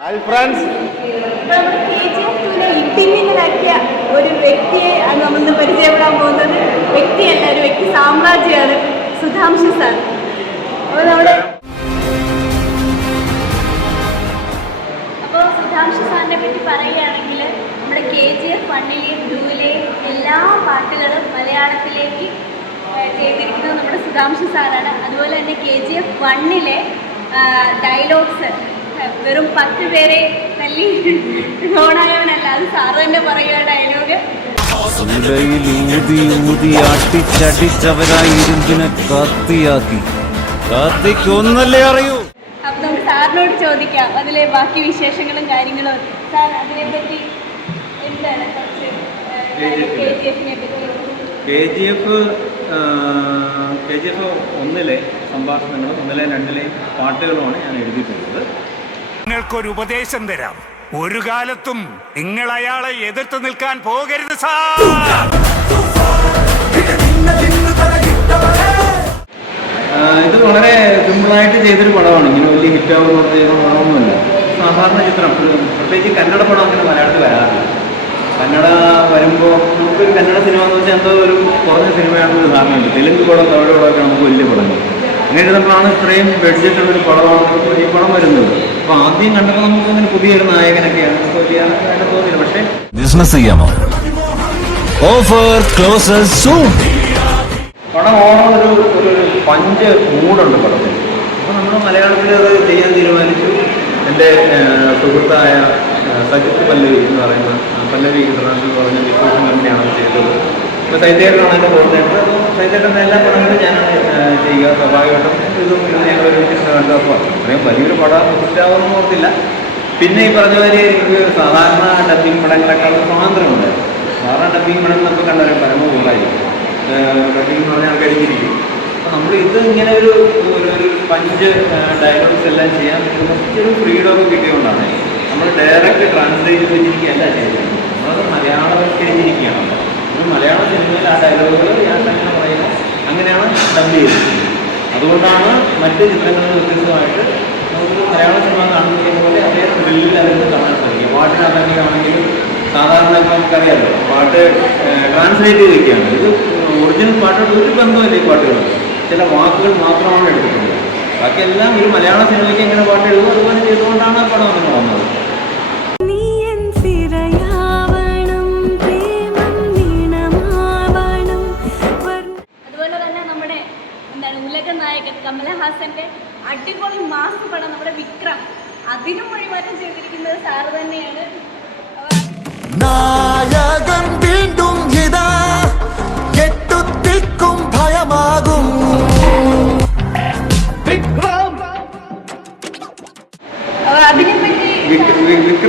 Hi friends ഒരു വ്യക്തിയെ നമ്മൾ പരിചയപ്പെടാൻ പോകുന്നത്. വ്യക്തിയല്ല ഒരു വ്യക്തി സാമ്രാജ്യമാണ് സുധാംശു സാർ. അപ്പോൾ നമ്മുടെ അപ്പോൾ സുധാംശു സാറിനെ പറ്റി പറയുകയാണെങ്കിൽ നമ്മുടെ കെ ജി എഫ് വണ്ണിലെയും ടൂവിലെയും എല്ലാ പാട്ടുകളും മലയാളത്തിലേക്ക് ചെയ്തിരിക്കുന്നത് നമ്മുടെ സുധാംശു സാറാണ്. അതുപോലെ തന്നെ കെ ജി എഫ് വണ്ണിലെ ഡയലോഗ്സ് വെറും പത്ത് പേരെ തല്ലി ഓണായവനല്ല അത് സാറ് തന്നെ പറയുക ഡയലോഗ് ഉലയിൽ ഊതി ഊതി അടിച്ചടിച്ചവരായി ഇരുമ്പിനെ കത്തിയാക്കി. കത്തിക്കൊന്നല്ലേ അറിയൂ. അപ്പം നമുക്ക് സാറിനോട് ചോദിക്കാം അതിലെ ബാക്കി വിശേഷങ്ങളും കാര്യങ്ങളും. സാർ അതിനെപ്പറ്റി എന്താണ് കുറച്ച് കെ ജി എഫിനെ K G F K G F ഒന്നിലെ സംഭാഷണങ്ങളും ഒന്നിലെ രണ്ടിലെയും പാട്ടുകളുമാണ് ഞാൻ എഴുതിയിട്ടുള്ളത്. നിങ്ങൾക്കൊരു ഉപദേശം തരാം. ഒരു കാലത്തും നിങ്ങൾ അയാളെ എതിർത്ത് നിൽക്കാൻ പോകരുത് സാർ. ഇത് വളരെ സിമ്പിളായിട്ട് ചെയ്തൊരു പടമാണ്. ഇങ്ങനെ വലിയ ഹിറ്റ് ആവുന്ന ചെയ്ത പടമൊന്നുമില്ല. സാധാരണ ചിത്രം. പ്രത്യേകിച്ച് കന്നഡ പടം അങ്ങനെ മലയാളത്തിൽ വരാറില്ല. കന്നഡ വരുമ്പോൾ നമുക്കൊരു കന്നഡ സിനിമ എന്ന് വെച്ചാൽ എന്തോ ഒരു കുറഞ്ഞ സിനിമയാണെന്നൊരു ധാരണയുണ്ട്. തെലുങ്ക് പടം തമിഴ് പടമൊക്കെ നമുക്ക് വലിയ പടങ്ങൾ. അങ്ങനെ നമ്മളാണ് ഇത്രയും ബഡ്ജറ്റുള്ളൊരു പടമാണ് ഈ പടം വരുന്നത്. അപ്പോൾ ആദ്യം കണ്ടപ്പോൾ നമുക്ക് അങ്ങനെ പുതിയൊരു നായകനൊക്കെയാണ്. വലിയ ആയിട്ട് തോന്നിയില്ല. പക്ഷേ ബിസിനസ് ചെയ്യാമോ ഓഫർ ക്ലോസസ് സൂൺ പടം ഓണം ഒരു ഒരു പഞ്ച് മൂടുണ്ട് പടത്തിൽ. അപ്പോൾ നമ്മൾ മലയാളത്തിൽ അത് ചെയ്യാൻ തീരുമാനിച്ചു. എന്റെ സുഹൃത്തായ സജിത്ത് പല്ലവി എന്ന് പറയുന്ന പല്ലവി ഇന്റർനാഷണൽ പറഞ്ഞ ഡിസ്ട്രിബ്യൂഷൻ കമ്പനിയാണ് ചെയ്തത്. ഇപ്പോൾ സൈത്തേട്ടനാണ് എന്റെ കോർഡിനേറ്റർ അപ്പോൾ സൈത്തേട്ടന്റെ എല്ലാ പടങ്ങളും ഞാനാണ് ചെയ്യുക. സ്വാഭാവികമായിട്ടും ഇതും ഇത് ഞങ്ങൾ ഒരുമിച്ച് കണ്ടപ്പോൾ അത്രയും വലിയൊരു പടം കുറ്റാവെന്ന് ഓർത്തില്ല. പിന്നെ ഈ പറഞ്ഞ മാതിരി എനിക്ക് സാധാരണ ഡബിങ് പടങ്ങളെക്കാളും സ്വാതന്ത്ര്യമുണ്ട്. സാധാരണ ഡബിങ് പടം നമുക്ക് കണ്ടൊരു പരമകൂടായിരിക്കും ഡബിങ് എന്ന് പറഞ്ഞാൽ കഴിഞ്ഞിരിക്കും അപ്പോൾ നമ്മൾ ഇത് ഇങ്ങനെ ഒരു ഒരു ഒരു പഞ്ച് ഡയലോഗ്സ് എല്ലാം ചെയ്യാൻ കുറച്ചൊരു ഫ്രീഡം കിട്ടിയതുകൊണ്ടാണ്. നമ്മൾ ഡയറക്റ്റ് ട്രാൻസ്ലേറ്റ് ചെയ്തിരിക്കുകയല്ല ചെയ്തത്. നമ്മളത് മലയാളവൽക്കരിച്ചിരിക്കുകയാണ്. മലയാള സിനിമയിൽ ആ ഡയലോഗുകൾ ഞാൻ തന്നെ പറയുന്നത് അങ്ങനെയാണ് ഡബ് ചെയ്തത്. അതുകൊണ്ടാണ് മറ്റ് ചിത്രങ്ങളിൽ വ്യത്യസ്തമായിട്ട് നമുക്ക് മലയാള സിനിമ കാണുന്നത് പോലെ അതേ ത്രില്ലിൽ അതിന് കാണാൻ സാധിക്കും. പാട്ടിനകത്താണെങ്കിലും സാധാരണ നമുക്കറിയാമല്ലോ പാട്ട് ട്രാൻസ്ലേറ്റ് ചെയ്തിരിക്കുകയാണ്. ഇത് ഒറിജിനൽ പാട്ടോട് ഒരു ബന്ധമില്ല ഈ പാട്ടുകൾ ചില വാക്കുകൾ മാത്രമാണ് എടുത്തിട്ടുള്ളത്. ബാക്കിയെല്ലാം ഈ മലയാള സിനിമയ്ക്ക് എങ്ങനെ പാട്ട് എഴുതുമോ അതുപോലെ ചെയ്തുകൊണ്ടാണ് പടം അങ്ങനെ വന്നത്.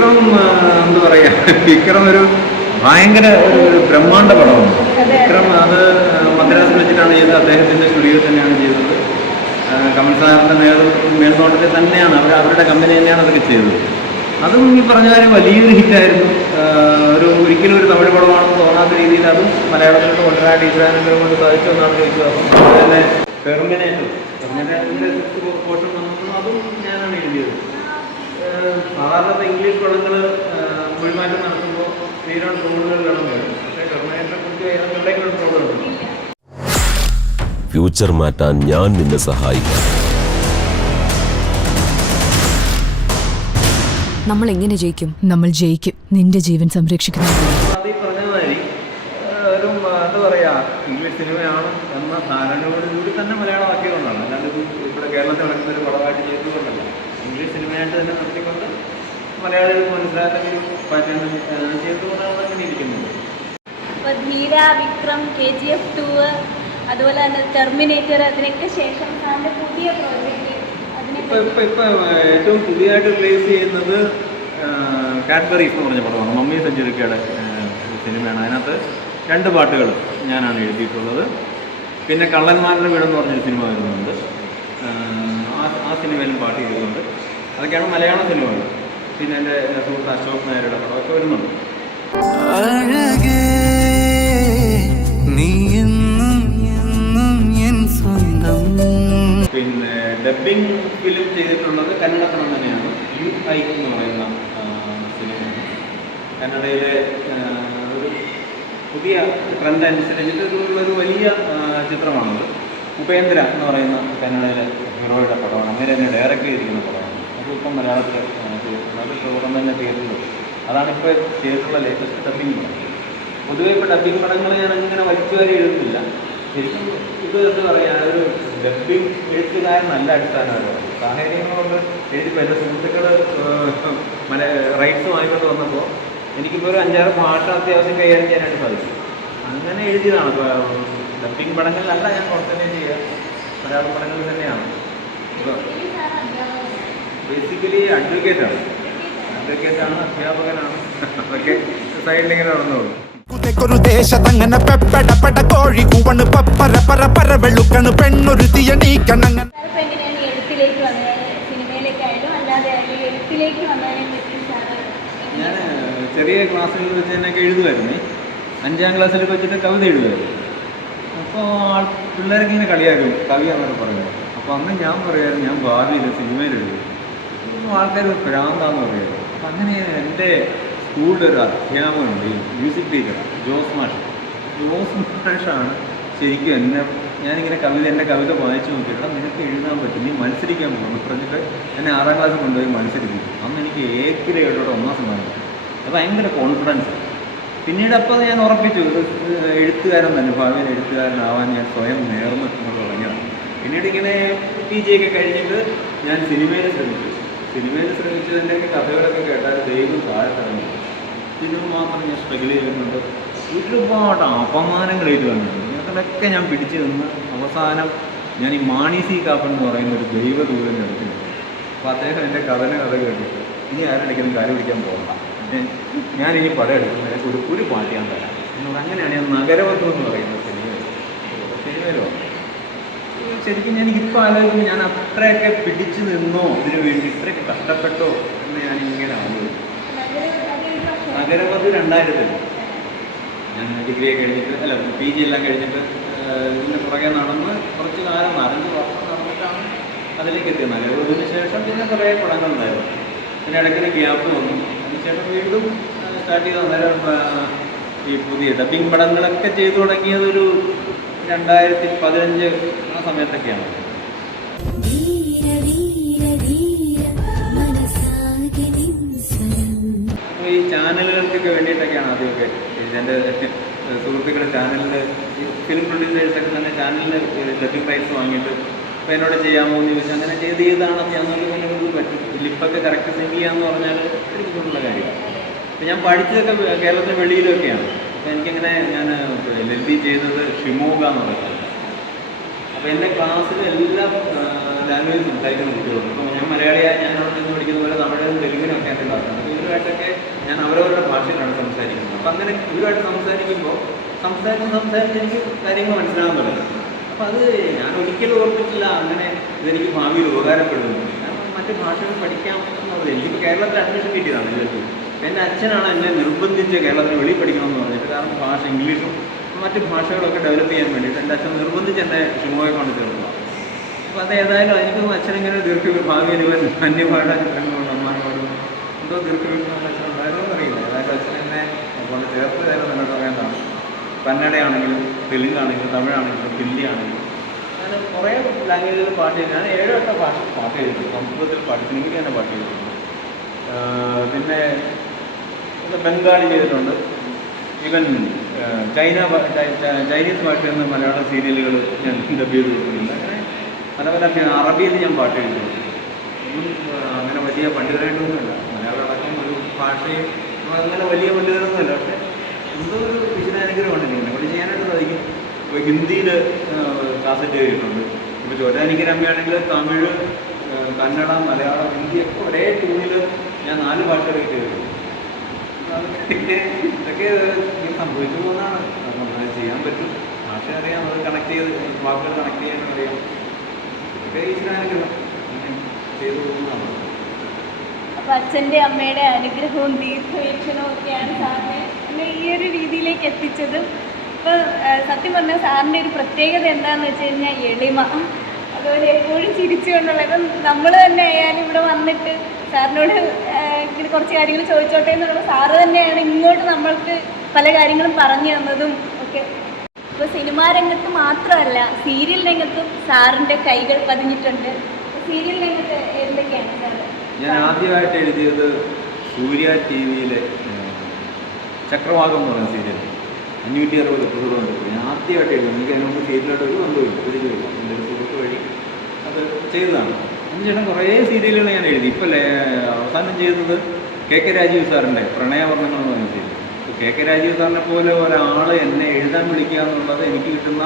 വിക്രം എന്താ പറയുക വിക്രം ഒരു ഭയങ്കര ഒരു ബ്രഹ്മാണ്ട പടമാണ്. വിക്രം അത് മദ്രാസിൽ വെച്ചിട്ടാണ് ചെയ്തത്. അദ്ദേഹത്തിന്റെ സ്റ്റുഡിയോ തന്നെയാണ് ചെയ്തത്. കമൽ സാറിന്റെ നേതൃ മേൽനോട്ടത്തിൽ തന്നെയാണ് അവർ അവരുടെ കമ്പനി തന്നെയാണ് അതൊക്കെ ചെയ്തത്. അതും ഈ പറഞ്ഞ കാര്യം വലിയൊരു ഹിറ്റായിരുന്നു. ഒരു ഒരിക്കലും ഒരു തമിഴ് പടമാണെന്ന് തോന്നാത്ത രീതിയിൽ അതും മലയാളത്തിലോട്ട് കൊണ്ടുവരാൻ ടീച്ചറാനെങ്കിലും കൊണ്ട് സാധിച്ചു എന്നാണ് വിശ്വാസം. അതുപോലെ തന്നെ ടെർമിനേറ്റർ പോർഷൻ വന്നപ്പോൾ അതും ഞാനാണ് എഴുതിയത്. സാധാരണ ഇപ്പൊ കുളങ്ങൾ കുഴിമാറ്റം മൊഴിമാറ്റം നടത്തുമ്പോൾ തീരാൻ ട്രോളുകളിലാണ് വരും പക്ഷേ ടെർമിനേറ്ററെ കുറിച്ച് ഏതെങ്കിലും ട്രോളുകളുണ്ട്. ഫ്യൂച്ചർ മാറ്റാൻ ഞാൻ നിന്നെ സഹായിക്കാം. നമ്മൾ എങ്ങനെ ജയിക്കും? നമ്മൾ ജയിക്കും. നിന്റെ ജീവൻ സംരക്ഷിക്കുന്നു അത് ഈ പറഞ്ഞ മാതിരി ഏഹ് ഒരു മ, എന്താ പറയാ ഇംഗ്ലീഷ് സിനിമയാണ് എന്ന ധാരണയോട് കൂടി തന്നെ മലയാളമാക്കിയതുകൊണ്ടാണ് അല്ലാണ്ട് ഇവിടെ കേരളത്തിൽ നടക്കുന്ന ഒരു പടമായിട്ട് ചെയ്തുകൊണ്ടല്ല ഇംഗ്ലീഷ് സിനിമയായിട്ട് തന്നെ നിർത്തിക്കൊണ്ട് മലയാളികൾക്ക് മനസ്സിലാക്കുന്ന ഒരു പാറ്റേൺ ചെയ്തുകൊണ്ടാണ് അങ്ങനെ ഇരിക്കുന്നത്. Dheera Vikram K G F two അതുപോലെ തന്നെ ടെർമിനേറ്റർ അതിനൊക്കെ ശേഷം സാറിന്റെ പുതിയ പ്രോജക്റ്റ് അതിനെ ഇപ്പൊ ഇപ്പൊ ഇപ്പൊ ഏറ്റവും പുതിയതായിട്ട് റിലീസ് ചെയ്യുന്നത് കാഡ്ബറീസ് എന്ന് പറഞ്ഞ പടമാണ്. മമ്മി സെഞ്ചുറിക്കയുടെ സിനിമയാണ്. അതിനകത്ത് രണ്ട് പാട്ടുകൾ ഞാനാണ് എഴുതിയിട്ടുള്ളത്. പിന്നെ കള്ളന്മാരുടെ വീടെന്ന് പറഞ്ഞൊരു സിനിമ വരുന്നുണ്ട്. ആ, ആ ആ സിനിമയിലും പാട്ട് ചെയ്തിട്ടുണ്ട്. അതൊക്കെയാണ് മലയാള സിനിമകൾ. പിന്നെ എന്റെ സുഹൃത്ത് അശോക് നായരുടെ പടമൊക്കെ വരുന്നുണ്ട്. പിന്നെ ഡബ്ബിംഗ് ഫിലിം ചെയ്തിട്ടുള്ളത് കന്നഡ പടം തന്നെയാണ്. യു ഐ എന്ന് പറയുന്ന സിനിമയാണ്. കന്നഡയിലെ ഒരു പുതിയ ട്രെൻഡ് അനുസരിച്ചിട്ട് ഒരു വലിയ ചിത്രമാണത്. ഉപേന്ദ്ര എന്ന് പറയുന്ന കന്നഡയിലെ ഹീറോയുടെ പടമാണ്. അങ്ങനെ തന്നെ ഡയറക്റ്റ് ചെയ്തിരിക്കുന്ന പടമാണ്. ഇപ്പം മലയാളത്തിൽ ചെയ്തിട്ടുണ്ട്. ഷോറം തന്നെ ചെയ്തിട്ടുള്ളത് അതാണ് ഇപ്പോൾ ചെയ്തിട്ടുള്ള ലേറ്റസ്റ്റ് ഡബിങ് പടം പൊതുവെ ഇപ്പോൾ ഡബിങ് പടങ്ങൾ ഞാൻ അങ്ങനെ വലിച്ചു വരെ എഴുതുന്നില്ല. ശരിക്കും ഇത് എന്ന് പറയാൻ ഒരു ഡബിങ് എഴുത്തുകാരനല്ല നല്ല അടിസ്ഥാനമാണ് കൊണ്ട് എഴുതിപ്പോൾ എന്റെ സുഹൃത്തുക്കൾ മല റൈറ്റ്സ് വാങ്ങിക്കൊണ്ട് വന്നപ്പോൾ എനിക്കിപ്പോൾ ഒരു അഞ്ചാറ് ഭാഷ അത്യാവശ്യം കൈകാര്യം ചെയ്യാനായിട്ട് സാധിക്കും അങ്ങനെ എഴുതിയതാണ്. ഡബിങ് പടങ്ങളിലല്ല ഞാൻ കോൺസെൻട്രേറ്റ് ചെയ്യുക. മലയാളം പടങ്ങളിൽ തന്നെയാണ്. ബേസിക്കലി അഡ്വക്കേറ്റാണ് അഡ്വക്കേറ്റാണ് അധ്യാപകനാണ്. അതൊക്കെ സൈഡിൽ ഇങ്ങനെ നടന്നോളൂ. കുതേക്കൊരു ദേശത്തങ്ങനെ കോഴി കൂവണ് പപ്പര പര പര വെളുക്കണ് പെണ്ണൊരു ഞാൻ ചെറിയ ക്ലാസ്സിൽ വെച്ച് തന്നെയൊക്കെ എഴുതുമായിരുന്നേ അഞ്ചാം ക്ലാസ്സിൽ വെച്ചിട്ട് കവിത എഴുതുമായിരുന്നു അപ്പോൾ ആൾ പിള്ളേരൊക്കെ ഇങ്ങനെ കളിയാക്കും. കവിയാന്നൊക്കെ പറയുന്നത്. അപ്പോൾ അന്ന് ഞാൻ പറയുമായിരുന്നു ഞാൻ ഭാവിയിൽ സിനിമയിൽ എഴുതും. ആൾക്കാർ ഭ്രാന്താന്ന് പറയുന്നത് അപ്പം അങ്ങനെ എന്റെ സ്കൂളിൽ ഒരു അധ്യാപകനുണ്ട് ഈ മ്യൂസിക് ടീച്ചർ ജോസ് മാഷ്. ജോസ് മാഷാണ് ശരിക്കും എന്നെ ഞാനിങ്ങനെ കവിത എന്റെ കവിത വായിച്ചു നോക്കിയിട്ട് നിനക്ക് എഴുതാൻ പറ്റും നീ മത്സരിക്കാൻ പോകുന്നു പറഞ്ഞിട്ട് എന്നെ ആറാം ക്ലാസ് കൊണ്ടുപോയി മത്സരിപ്പിച്ചു. അന്ന് എനിക്ക് ഏ ഗ്രേഡോടെ ഒന്നാം സമ്മാനം. അത് ഭയങ്കര കോൺഫിഡൻസ് പിന്നീട് അപ്പോൾ ഞാൻ ഉറപ്പിച്ചു എഴുത്തുകാരൻ തന്നെ ഭാവിയിൽ എഴുത്തുകാരനാവാൻ ഞാൻ സ്വയം നേർന്നു തുടങ്ങിയതാണ്. പിന്നീട് ഇങ്ങനെ പി ജി ഒക്കെ കഴിഞ്ഞിട്ട് ഞാൻ സിനിമയിൽ ശ്രമിച്ചു. സിനിമയിൽ ശ്രമിച്ചതിന്റെയൊക്കെ കഥകളൊക്കെ കേട്ടാൽ ദൈവം താഴെ തടഞ്ഞു സിനിമ മാത്രം ഞാൻ സ്ട്രഗിൾ ചെയ്യുന്നുണ്ട്. ഒരുപാട് അപമാനങ്ങൾ ഏറ്റുവന്നിട്ടുണ്ട് അതൊക്കെ ഞാൻ പിടിച്ചു നിന്ന് അവസാനം ഞാൻ ഈ മാണി സി കാപ്പൻ എന്ന് പറയുന്ന ഒരു ദൈവദൂതന്റെ അടുത്ത് അപ്പോൾ അദ്ദേഹം എന്റെ കഥന കഥ കേട്ടിട്ട് ഇനി ആരുടെക്കൊന്നും കാര്യം പിടിക്കാൻ പോകണ്ട. ഞാൻ- ഇനി പടം എടുക്കുന്നതിനൊക്കെ ഒരു ഒരു പാട്ട് ഞാൻ തരാം. എന്നോട് അങ്ങനെയാണ് ഞാൻ നഗരവത്വം എന്ന് പറയുന്ന സിനിമയിൽ സിനിമയിലോ ശരിക്കും ഞാൻ ഇപ്പോൾ ആലോചിക്കുമ്പോൾ ഞാൻ അത്രയൊക്കെ പിടിച്ചു നിന്നോ? ഇതിനു വേണ്ടി ഇത്രയൊക്കെ കഷ്ടപ്പെട്ടോ? എന്ന് ഞാൻ ഇങ്ങനെ ആലോചിക്കും. നഗരവധു രണ്ടായിരത്തിൽ ഞാൻ ഡിഗ്രി ഒക്കെ കഴിഞ്ഞിട്ട് അല്ല പി ജി എല്ലാം കഴിഞ്ഞിട്ട് ഇതിന്റെ പുറകെ നടന്ന് കുറച്ച് കാലം നാലഞ്ച് വർഷം നടന്നിട്ടാണ് അതിലേക്ക് എത്തിയത്. നഗരപതിന് ശേഷം പിന്നെ കുറേ പടങ്ങളുണ്ടായിരുന്നു. പിന്നെ ഇടയ്ക്കൊരു ഗ്യാപ്പ് വന്നു. അതിനുശേഷം വീണ്ടും സ്റ്റാർട്ട് ചെയ്ത അന്നേരം ഈ പുതിയ ഡബിങ് പടങ്ങളൊക്കെ ചെയ്തു തുടങ്ങിയത് ഒരു രണ്ടായിരത്തി പതിനഞ്ച് സമയത്തൊക്കെയാണ്. ഈ ചാനലുകൾക്കൊക്കെ വേണ്ടിയിട്ടൊക്കെയാണ് ആദ്യമൊക്കെ എന്റെ സുഹൃത്തുക്കളുടെ ചാനലിൽ ഫിലിം പ്രൊഡ്യൂസേഴ്സൊക്കെ തന്നെ ചാനലിന് ഡബിങ് പ്രൈസ് വാങ്ങിയിട്ട് അപ്പോൾ എന്നോട് ചെയ്യാമോ എന്ന് ചോദിച്ചാൽ അങ്ങനെ ചെയ്ത് ചെയ്താണ് ഞങ്ങൾക്ക് പിന്നെ ഇത് പറ്റും. ലിപ്പൊക്കെ കറക്റ്റ് സെൻഡ് ചെയ്യാന്ന് പറഞ്ഞാൽ എനിക്കുള്ള കാര്യമാണ് അപ്പം ഞാൻ പഠിച്ചതൊക്കെ കേരളത്തിന് വെളിയിലൊക്കെയാണ്. അപ്പം എനിക്കിങ്ങനെ ഞാൻ ലഭ്യ ചെയ്തത് ഷിമോഗ എന്ന് പറയുന്നത്. എന്റെ ക്ലാസ്സിൽ എല്ലാ ലാംഗ്വേജ് സംസാരിക്കുന്ന കുട്ടികളുണ്ട് അപ്പോൾ ഞാൻ മലയാളിയായ ഞാൻ അവിടെ നിന്ന് പഠിക്കുന്ന പോലെ തമിഴും തെലുങ്കിനും ഒക്കെ എന്റെ ക്ലാസ്സാണ് അപ്പോൾ ഇവരുമായിട്ടൊക്കെ ഞാൻ അവരവരുടെ ഭാഷയിലാണ് സംസാരിക്കുന്നത്. അപ്പോൾ അങ്ങനെ ഇവരുമായിട്ട് സംസാരിക്കുമ്പോൾ സംസാരിച്ച് സംസാരിച്ച് എനിക്ക് കാര്യങ്ങൾ മനസ്സിലാകാൻ തുടങ്ങി. അപ്പോൾ അത് ഞാൻ ഒരിക്കലും ഓർമ്മിച്ചില്ല അങ്ങനെ ഇതെനിക്ക് ഭാവിയിൽ ഉപകാരപ്പെടുന്നു. മറ്റ് ഭാഷകൾ പഠിക്കാം എന്നുള്ളത് എനിക്ക് കേരളത്തിൽ അഡ്മിഷൻ കിട്ടിയതാണ് ഇതിലേക്ക് എന്റെ അച്ഛനാണ് എന്നെ നിർബന്ധിച്ച് കേരളത്തിന് വെളിയിൽ പഠിക്കണമെന്ന് പറഞ്ഞിട്ട് കാരണം ഭാഷ ഇംഗ്ലീഷും മറ്റ് ഭാഷകളൊക്കെ ഡെവലപ്പ് ചെയ്യാൻ വേണ്ടിയിട്ട് എന്റെ അച്ഛൻ നിർബന്ധിച്ച് എന്റെ ഷിമോയെ കൊണ്ട് ചേർന്നതാണ് അപ്പോൾ അത് ഏതായാലും എനിക്കും അച്ഛനിങ്ങനെ ദീർഘ ഭാവി അനുവൻ അന്യഭാഷ ചിത്രങ്ങളുണ്ട് അമ്മാനോടും എന്തോ ദീർഘവിഭാഗം അച്ഛൻ ഉണ്ടായിരുന്നോ അറിയില്ല ഏതായാലും അച്ഛൻ എന്നെ കൊണ്ട് ചേർത്ത് തരുന്ന എന്നോട് പറയേണ്ടതാണ് കന്നഡയാണെങ്കിലും തെലുങ്കാണെങ്കിലും തമിഴാണെങ്കിലും ഹിന്ദി ആണെങ്കിലും ഞാൻ കുറേ ലാംഗ്വേജിൽ പാട്ട് ഞാൻ ഏഴോ എട്ടോ ഭാഷ പാട്ട് ചെയ്തിട്ടുണ്ട് സംസ്കൃതത്തിൽ പാട്ട് തന്നെ പാട്ട് ചെയ്തിട്ടുണ്ട് പിന്നെ ബംഗാളി ചെയ്തിട്ടുണ്ട്. ഈവൻ ചൈന ചൈനീസ് ഭാഷയിൽ നിന്ന് മലയാള സീരിയലുകൾ ഞാൻ ഡബ് ചെയ്ത് കൊടുക്കുന്നില്ല അങ്ങനെ പല പല അറബിയിൽ ഞാൻ പാട്ട് എഴുതി അങ്ങനെ വലിയ പണ്ഡിതരായിട്ടൊന്നുമില്ല. മലയാളം അടക്കം ഒരു ഭാഷയും അങ്ങനെ വലിയ പണ്ഡിതരൊന്നുമില്ല. പക്ഷേ എന്തോ ഒരു വിശദാനുഗ്രഹമുണ്ട്. എനിക്ക് കൊണ്ട് ചെയ്യാനായിട്ട് സാധിക്കും. ഇപ്പോൾ ഹിന്ദിയിൽ കാസറ്റ് ചെയ്തിട്ടുണ്ട് ഇപ്പോൾ ചോറ്റാനിക്കരമ്മയാണെങ്കിൽ തമിഴ് കന്നഡ മലയാളം ഹിന്ദി ഒക്കെ ഒരേ ട്യൂണിൽ ഞാൻ നാല് ഭാഷകളൊക്കെ ചെയ്തിട്ടുണ്ട് അതൊക്കെ ഇതൊക്കെ സംഭവിച്ചു പോകുന്നതാണ്. നമ്മളത് ചെയ്യാൻ പറ്റും. ഭാഷ അറിയാം അത് കണക്ട് ചെയ്ത് വാക്കുകൾ കണക്ട് ചെയ്യാൻ അറിയാം. ഇതൊക്കെ ഈശ്വരാനുഗ്രഹം ചെയ്തു പോകുന്നതാണ്. അപ്പോൾ അച്ഛന്റെ അമ്മയുടെ അനുഗ്രഹവും ദീർഘവീക്ഷണവും ഒക്കെയാണ് സാറിനെ ഈ ഒരു രീതിയിലേക്ക് എത്തിച്ചതും. ഇപ്പോൾ സത്യം പറഞ്ഞാൽ സാറിന്റെ ഒരു പ്രത്യേകത എന്താണെന്ന് വെച്ച് കഴിഞ്ഞാൽ എളിമ. അതുപോലെ എപ്പോഴും ചിരിച്ചുകൊണ്ടുള്ള ഇപ്പം നമ്മൾ തന്നെ ആയാലും ഇവിടെ വന്നിട്ട് സാറിനോട് ഇങ്ങനെ കുറച്ച് കാര്യങ്ങൾ ചോദിച്ചോട്ടെ എന്നുള്ള സാറ് തന്നെയാണ് ഇങ്ങോട്ട് നമ്മൾക്ക് പല കാര്യങ്ങളും പറഞ്ഞു തന്നതും ഒക്കെ. ഇപ്പോൾ സിനിമാ രംഗത്ത് മാത്രമല്ല സീരിയൽ രംഗത്തും സാറിന്റെ കൈകൾ പതിഞ്ഞിട്ടുണ്ട്. സീരിയൽ രംഗത്ത് എന്തൊക്കെയാണ് സാറ് ഞാൻ ആദ്യമായിട്ട് എഴുതിയത് സൂര്യ ടി വിയിലെ ചക്രവാകം എന്ന് പറയുന്ന സീരിയൽ. അഞ്ഞൂറ്റി അറുപത് എപ്പിസോഡ് ഉണ്ട്. ഞാൻ ആദ്യമായിട്ട് എഴുതി എനിക്ക് അതിന് സീരിയലായിട്ട് ഒരു ബന്ധമില്ല പരിചയമില്ല എന്റെ ഒരു സുഹൃത്ത് വഴി അത് ചെയ്തതാണ്. അതിനുശേഷം കുറേ സീരിയലുകൾ ഞാൻ എഴുതി. ഇപ്പോൾ അവസാനം ചെയ്തത് കെ കെ രാജീവ് സാറിന്റെ പ്രണയവർണങ്ങൾ എന്ന് പറഞ്ഞ സീരിയൽ. കെ കെ രാജീവ് സാറിനെ പോലെ ഒരാൾ എന്നെ എഴുതാൻ വിളിക്കുക എന്നുള്ളത് എനിക്ക് കിട്ടുന്ന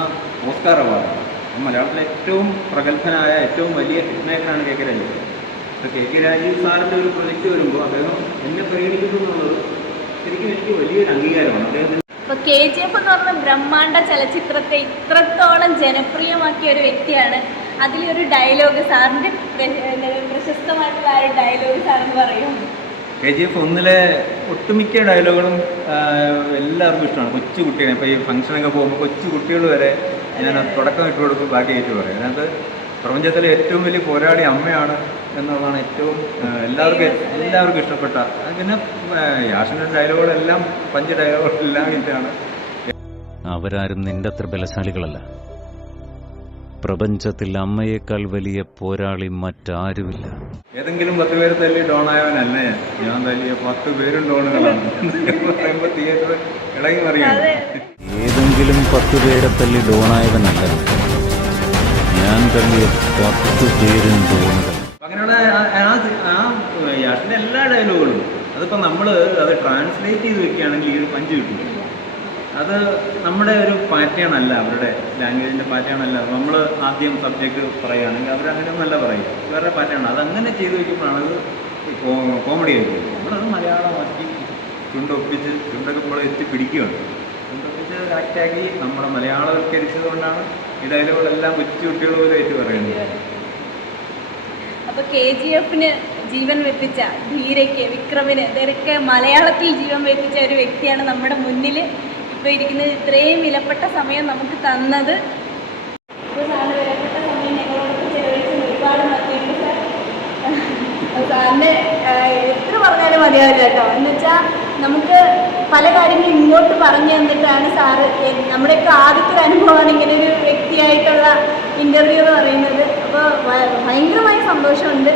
ഓസ്കാർ അവാർഡാണ് മലയാളത്തിലെ ഏറ്റവും പ്രഗത്ഭനായ ഏറ്റവും വലിയ ഹിറ്റ് മേക്കറാണ് കെ കെ രാജീവ് സാർ. അപ്പോൾ കെ കെ രാജീവ് സാറിന്റെ ഒരു പ്രൊജക്റ്റ് വരുമ്പോൾ അദ്ദേഹം എന്നെ പരിഗണിക്കുന്നു എന്നുള്ളത് ശരിക്കും എനിക്ക് വലിയൊരു അംഗീകാരമാണ്. അദ്ദേഹത്തിന് ഇപ്പൊ കെ ജി എഫ് എന്ന് പറഞ്ഞ ബ്രഹ്മാണ്ട ചലച്ചിത്രത്തെ ഇത്രത്തോളം ജനപ്രിയമാക്കിയ ഒരു വ്യക്തിയാണ് അതിലൊരു ഡയലോഗ് സാറിന്റെ പ്ര- പ്രശസ്തമായിട്ടുള്ള ആ ഒരു ഡയലോഗ് സാറിന് പറയും. കെ ജി എഫ് ഒന്നിലെ ഒട്ടുമിക്ക ഡയലോഗുകളും എല്ലാവർക്കും ഇഷ്ടമാണ്. കൊച്ചു കുട്ടികളെ ഇപ്പോൾ ഈ ഫംഗ്ഷനൊക്കെ പോകുമ്പോൾ കൊച്ചു കുട്ടികൾ വരെ ഞാൻ തുടക്കം ഇട്ട് കൊടുക്കും ബാക്കി ഏറ്റവും പറയും. അതിനകത്ത് പ്രപഞ്ചത്തിലെ ഏറ്റവും വലിയ പോരാളി അമ്മയാണ് എന്നുള്ളതാണ് ഏറ്റവും എല്ലാവർക്കും എല്ലാവർക്കും ഇഷ്ടപ്പെട്ട. പിന്നെ യാഷിന്റെ ഡയലോഗുകളെല്ലാം പഞ്ച് ഡയലോഗുകളെല്ലാം ഇതാണ്. അവരാരും നിന്റെ അത്ര ബലശാലികളല്ല. പ്രപഞ്ചത്തിൽ അമ്മയേക്കാൾ വലിയ പോരാളി മറ്റാരുമില്ല. ഏതെങ്കിലും പത്ത് പേര് തല്ലി ഡോണായവനല്ല ഞാൻ ഞാൻ തല്ലിയ പത്ത് പേരും ഡോണുകളാണ്. തിയേറ്റർ ഇളകി മറിയാണ്. ഏതെങ്കിലും പത്ത് പേരെ തല്ലി ഡോണായവനല്ല ഞാൻ തല്ലിയ പത്ത് പേരും ഡോണുകൾ അങ്ങനെയുള്ള ആ- യാഷിന്റെ എല്ലാ ഡയലോഗുകളും. അതിപ്പോൾ നമ്മൾ അത് ട്രാൻസ്ലേറ്റ് ചെയ്ത് വെക്കുകയാണെങ്കിൽ ഈ ഒരു പഞ്ച് കിട്ടും. അത് നമ്മുടെ ഒരു പാറ്റേൺ അല്ല അവരുടെ ലാംഗ്വേജിന്റെ പാറ്റേൺ അല്ല. നമ്മൾ ആദ്യം സബ്ജക്റ്റ് പറയുകയാണെങ്കിൽ അവരങ്ങനെയൊന്നല്ല പറയും. വേറെ പാറ്റേൺ അങ്ങനെ ചെയ്തു വെക്കുമ്പോഴാണ് അത് കോമഡി ആയി പോകും നമ്മളത് മലയാളമാക്കി ചുണ്ടൊപ്പിച്ച് ചുണ്ടൊക്കെ പോലെ എത്തി പിടിക്കുകയാണ്. ചുണ്ടൊപ്പിച്ച് കറക്റ്റാക്കി നമ്മുടെ മലയാളവൽക്കരിച്ചത് കൊണ്ടാണ് ഈ ഡയലോഗുകളെല്ലാം കൊച്ചു കുട്ടികൾ പോലെ ആയിട്ട് പറയുന്നത്. അപ്പോൾ കെ ജി എഫിന് ജീവൻ വെപ്പിച്ച ധീരയ്ക്ക് വിക്രമിന് ഇതൊക്കെ മലയാളത്തിൽ ജീവൻ വെപ്പിച്ച ഒരു വ്യക്തിയാണ് നമ്മുടെ മുന്നിൽ ഇപ്പോൾ ഇരിക്കുന്നത് ഇത്രയും വിലപ്പെട്ട സമയം നമുക്ക് തന്നത്. വിലപ്പെട്ട സമയം ഞങ്ങളോടൊപ്പം ചെലവഴിച്ചത് ഒരുപാട് നന്ദിയുണ്ട് അപ്പോൾ എത്ര പറഞ്ഞാലും മതിയാവില്ല കേട്ടോ. എന്ന് വെച്ചാൽ നമുക്ക് പല കാര്യങ്ങളും ഇങ്ങോട്ട് പറഞ്ഞു തന്നിട്ടാണ് സാറ് നമ്മുടെയൊക്കെ ആദ്യത്തെ ഒരു അനുഭവമാണ് ഇങ്ങനെ ഒരു വ്യക്തിയായിട്ടുള്ള ഇന്റർവ്യൂ എന്ന് പറയുന്നത്. അപ്പോൾ ഭയങ്കരമായ സന്തോഷമുണ്ട്.